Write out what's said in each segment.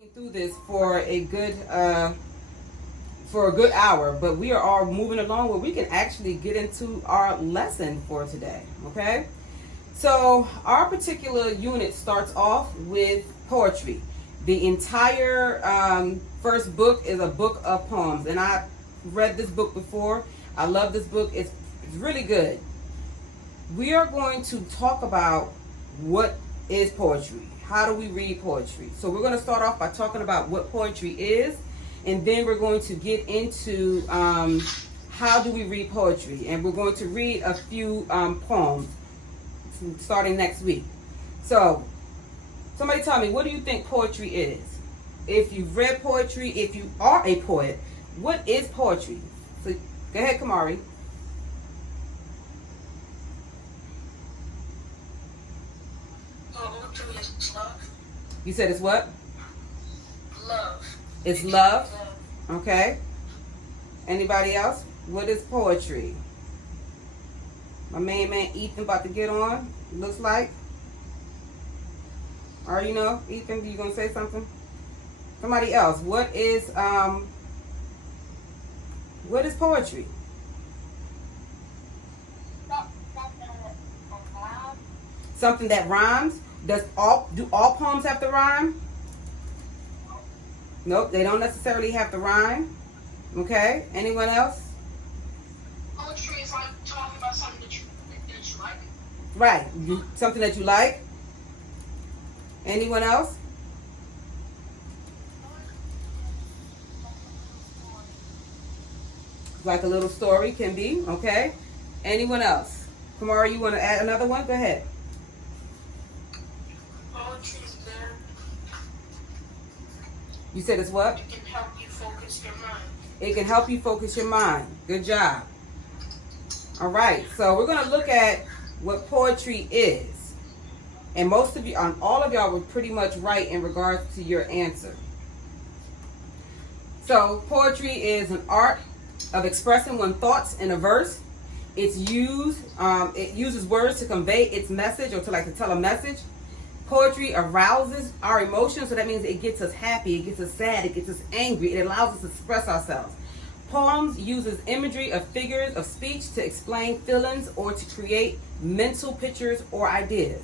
Through this for a good hour, but we are all moving along where we can actually get into our lesson for today. Okay, so our particular unit starts off with poetry. The entire first book is a book of poems, and I read this book before. I love this book. It's really good. We are going to talk about what is poetry. How do we read poetry? So we're going to start off by talking about what poetry is, and then we're going to get into how do we read poetry, and we're going to read a few poems starting next week. So somebody tell me, what do you think poetry is? If you've read poetry, if you are a poet, what is poetry? So go ahead, Kamari. Poetry is love. You said it's what? Love. It's love. Okay. Anybody else? What is poetry? My main man Ethan about to get on. Looks like. Or you know, Ethan, you gonna say something? Somebody else. What is poetry? Something that rhymes. Do all poems have to rhyme? Nope, they don't necessarily have to rhyme. Okay. Anyone else? Poetry is like talking about something that you like. Right. Something that you like. Anyone else? Like a little story can be. Okay. Anyone else? Kamara, you want to add another one? Go ahead. Poetry is there. You said it's what? It can help you focus your mind. It can help you focus your mind. Good job. All right. So we're going to look at what poetry is. And most of you, all of y'all were pretty much right in regards to your answer. So poetry is an art of expressing one's thoughts in a verse. It uses words to convey its message or to tell a message. Poetry arouses our emotions, so that means it gets us happy, it gets us sad, it gets us angry, it allows us to express ourselves. Poems uses imagery of figures of speech to explain feelings or to create mental pictures or ideas.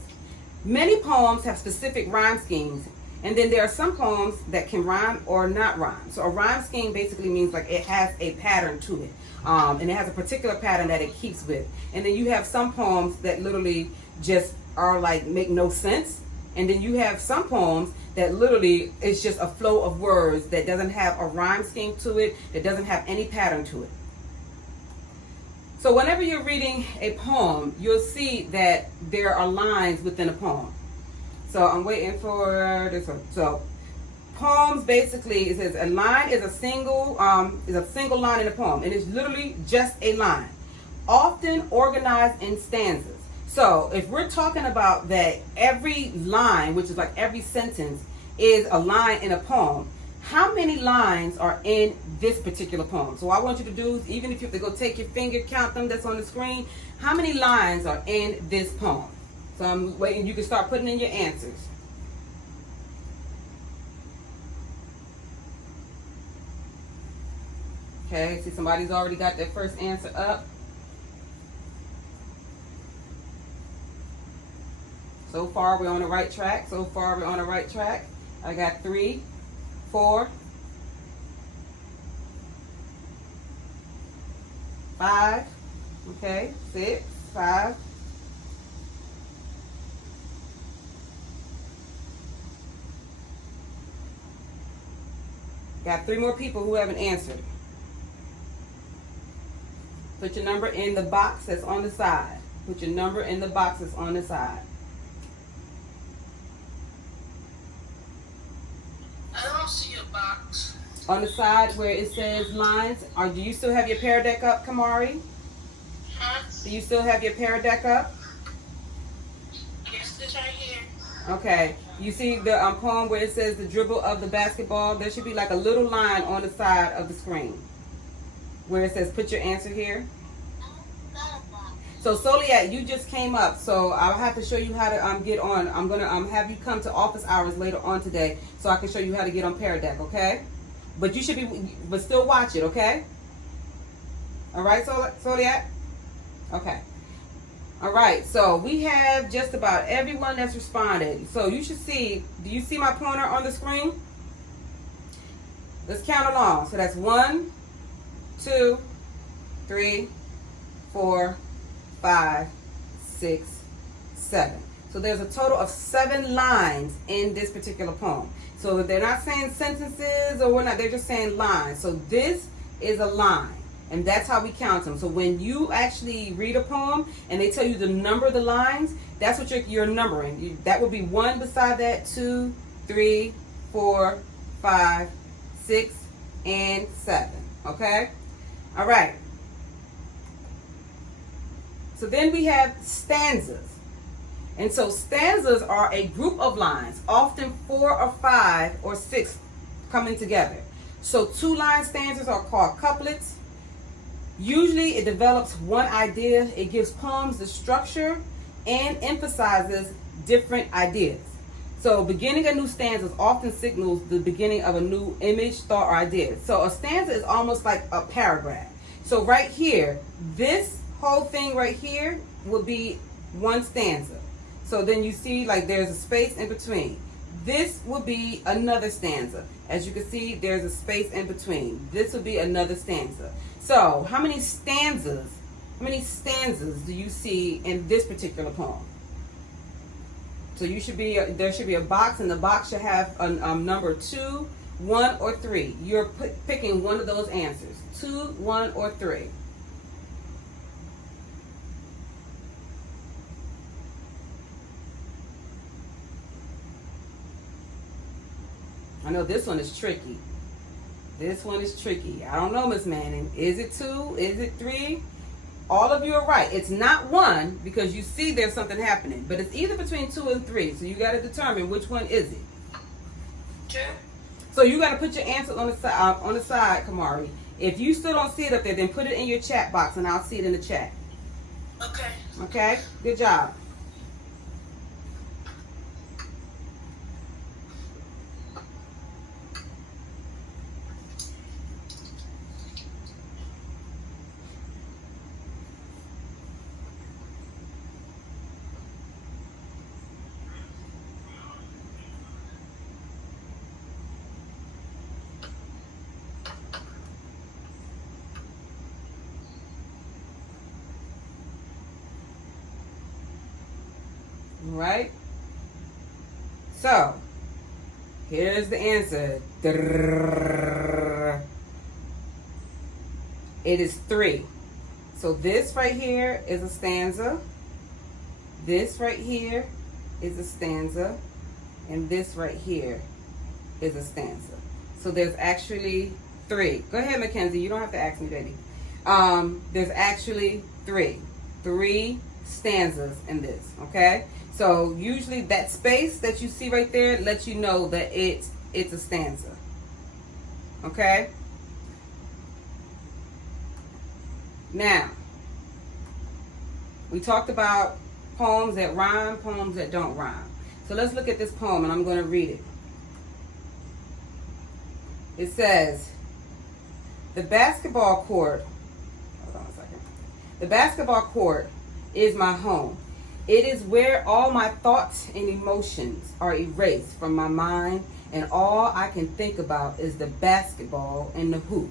Many poems have specific rhyme schemes, and then there are some poems that can rhyme or not rhyme. So a rhyme scheme basically means like it has a pattern to it, and it has a particular pattern that it keeps with. And then you have some poems that literally just are like make no sense. And then you have some poems that literally it's just a flow of words that doesn't have a rhyme scheme to it, that doesn't have any pattern to it. So whenever you're reading a poem, you'll see that there are lines within a poem. So I'm waiting for this one. So poems basically, it says a line is a single line in a poem, and it's literally just a line, often organized in stanzas. So if we're talking about that every line, which is like every sentence, is a line in a poem, how many lines are in this particular poem? So what I want you to do is, even if you have to go take your finger, count them, that's on the screen, how many lines are in this poem? So I'm waiting, you can start putting in your answers. Okay, see somebody's already got their first answer up. So far, we're on the right track. I got 3, 4, 5. Okay, 6, 5. Got 3 more people who haven't answered. Put your number in the box that's on the side. Put your number in the box that's on the side. I don't see a box. On the side where it says lines, do you still have your pear deck up, Kamari? Huh? Do you still have your pear deck up? Yes, it's right here. Okay. You see the poem where it says the dribble of the basketball? There should be like a little line on the side of the screen where it says put your answer here. So Soliat, you just came up, so I'll have to show you how to get on. I'm gonna have you come to office hours later on today, so I can show you how to get on Paradeck, okay? But you should but still watch it, okay? All right, Soliat? Okay. All right, so we have just about everyone that's responded. So you should see, do you see my pointer on the screen? Let's count along. So that's 1, 2, 3, 4, 5, 6, 7. So there's a total of 7 lines in this particular poem. So they're not saying sentences or whatnot, they're just saying lines. So this is a line. And that's how we count them. So when you actually read a poem and they tell you to number the lines, that's what you're numbering. That would be 1 beside that, 2, 3, 4, 5, 6, and 7. Okay? All right. So then we have stanzas. And so stanzas are a group of lines, often 4 or 5 or 6 coming together. So 2-line stanzas are called couplets. Usually it develops one idea, it gives poems the structure, and emphasizes different ideas. So beginning a new stanza often signals the beginning of a new image, thought, or idea. So a stanza is almost like a paragraph. So right here, this whole thing right here will be one stanza. So then you see like there's a space in between. This will be another stanza. As you can see, there's a space in between. This will be another stanza. So how many stanzas do you see in this particular poem? So there should be a box, and the box should have a number 2, 1, or 3. You're picking one of those answers. 2, 1, or 3. I know this one is tricky. This one is tricky. I don't know, Miss Manning. Is it 2? Is it 3? All of you are right. It's not 1 because you see there's something happening. But it's either between 2 and 3. So you got to determine which one is it. 2. So you got to put your answer on the side, Kamari. If you still don't see it up there, then put it in your chat box and I'll see it in the chat. Okay. Okay? Good job. Right? So, here's the answer. It is 3. So this right here is a stanza. This right here is a stanza. And this right here is a stanza. So there's actually 3. Go ahead, Mackenzie. You don't have to ask me, baby. There's actually 3. 3 stanzas in this, okay? So usually that space that you see right there lets you know that it's a stanza. Okay? Now, we talked about poems that rhyme, poems that don't rhyme. So let's look at this poem and I'm going to read it. It says, the basketball court, hold on a second. The basketball court is my home. It is where all my thoughts and emotions are erased from my mind, and all I can think about is the basketball and the hoop.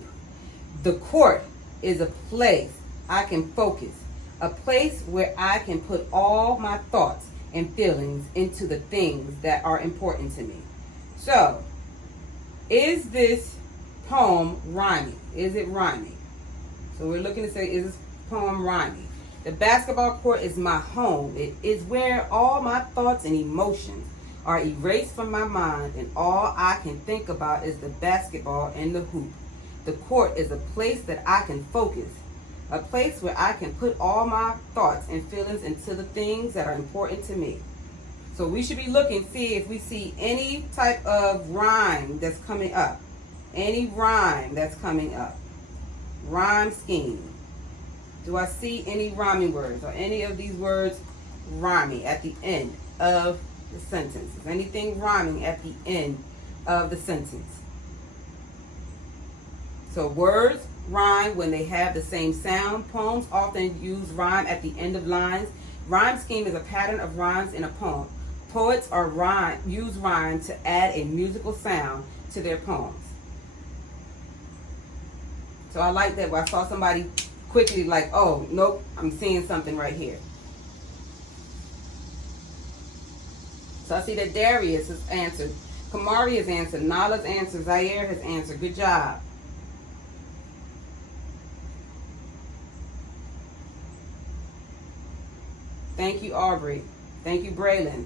The court is a place I can focus, a place where I can put all my thoughts and feelings into the things that are important to me. So, is this poem rhyming? Is it rhyming? So we're looking to say, is this poem rhyming? The basketball court is my home. It is where all my thoughts and emotions are erased from my mind, and all I can think about is the basketball and the hoop. The court is a place that I can focus, a place where I can put all my thoughts and feelings into the things that are important to me. So we should be looking, see if we see any type of rhyme that's coming up. Any rhyme that's coming up. Rhyme scheme. Do I see any rhyming words or any of these words rhyming at the end of the sentence? Is anything rhyming at the end of the sentence? So words rhyme when they have the same sound. Poems often use rhyme at the end of lines. Rhyme scheme is a pattern of rhymes in a poem. Poets use rhyme to add a musical sound to their poems. So I like that. Where I saw somebody quickly like, oh, nope, I'm seeing something right here. So I see that Darius has answered. Kamari has answered. Nala's answered. Zaire has answered. Good job. Thank you, Aubrey. Thank you, Braylon.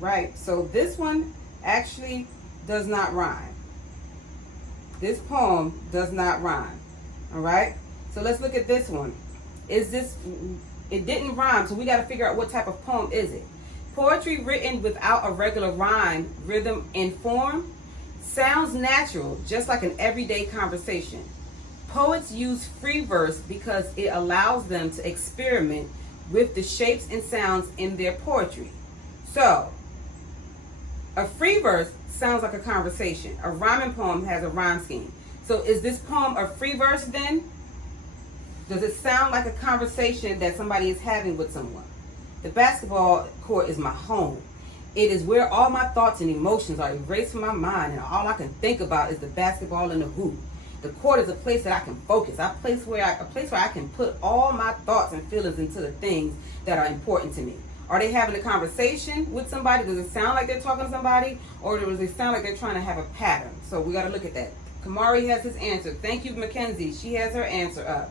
Right, so this one actually does not rhyme. This poem does not rhyme. All right, so let's look at this one. It didn't rhyme, so we got to figure out what type of poem is it. Poetry written without a regular rhyme, rhythm, and form sounds natural, just like an everyday conversation. Poets use free verse because it allows them to experiment with the shapes and sounds in their poetry. So, a free verse sounds like a conversation. A rhyming poem has a rhyme scheme. So is this poem a free verse then? Does it sound like a conversation that somebody is having with someone? The basketball court is my home. It is where all my thoughts and emotions are erased from my mind, and all I can think about is the basketball and the hoop. The court is a place that I can focus. A place where I can put all my thoughts and feelings into the things that are important to me. Are they having a conversation with somebody? Does it sound like they're talking to somebody? Or does it sound like they're trying to have a pattern? So we got to look at that. Kamari has his answer. Thank you, Mackenzie. She has her answer up.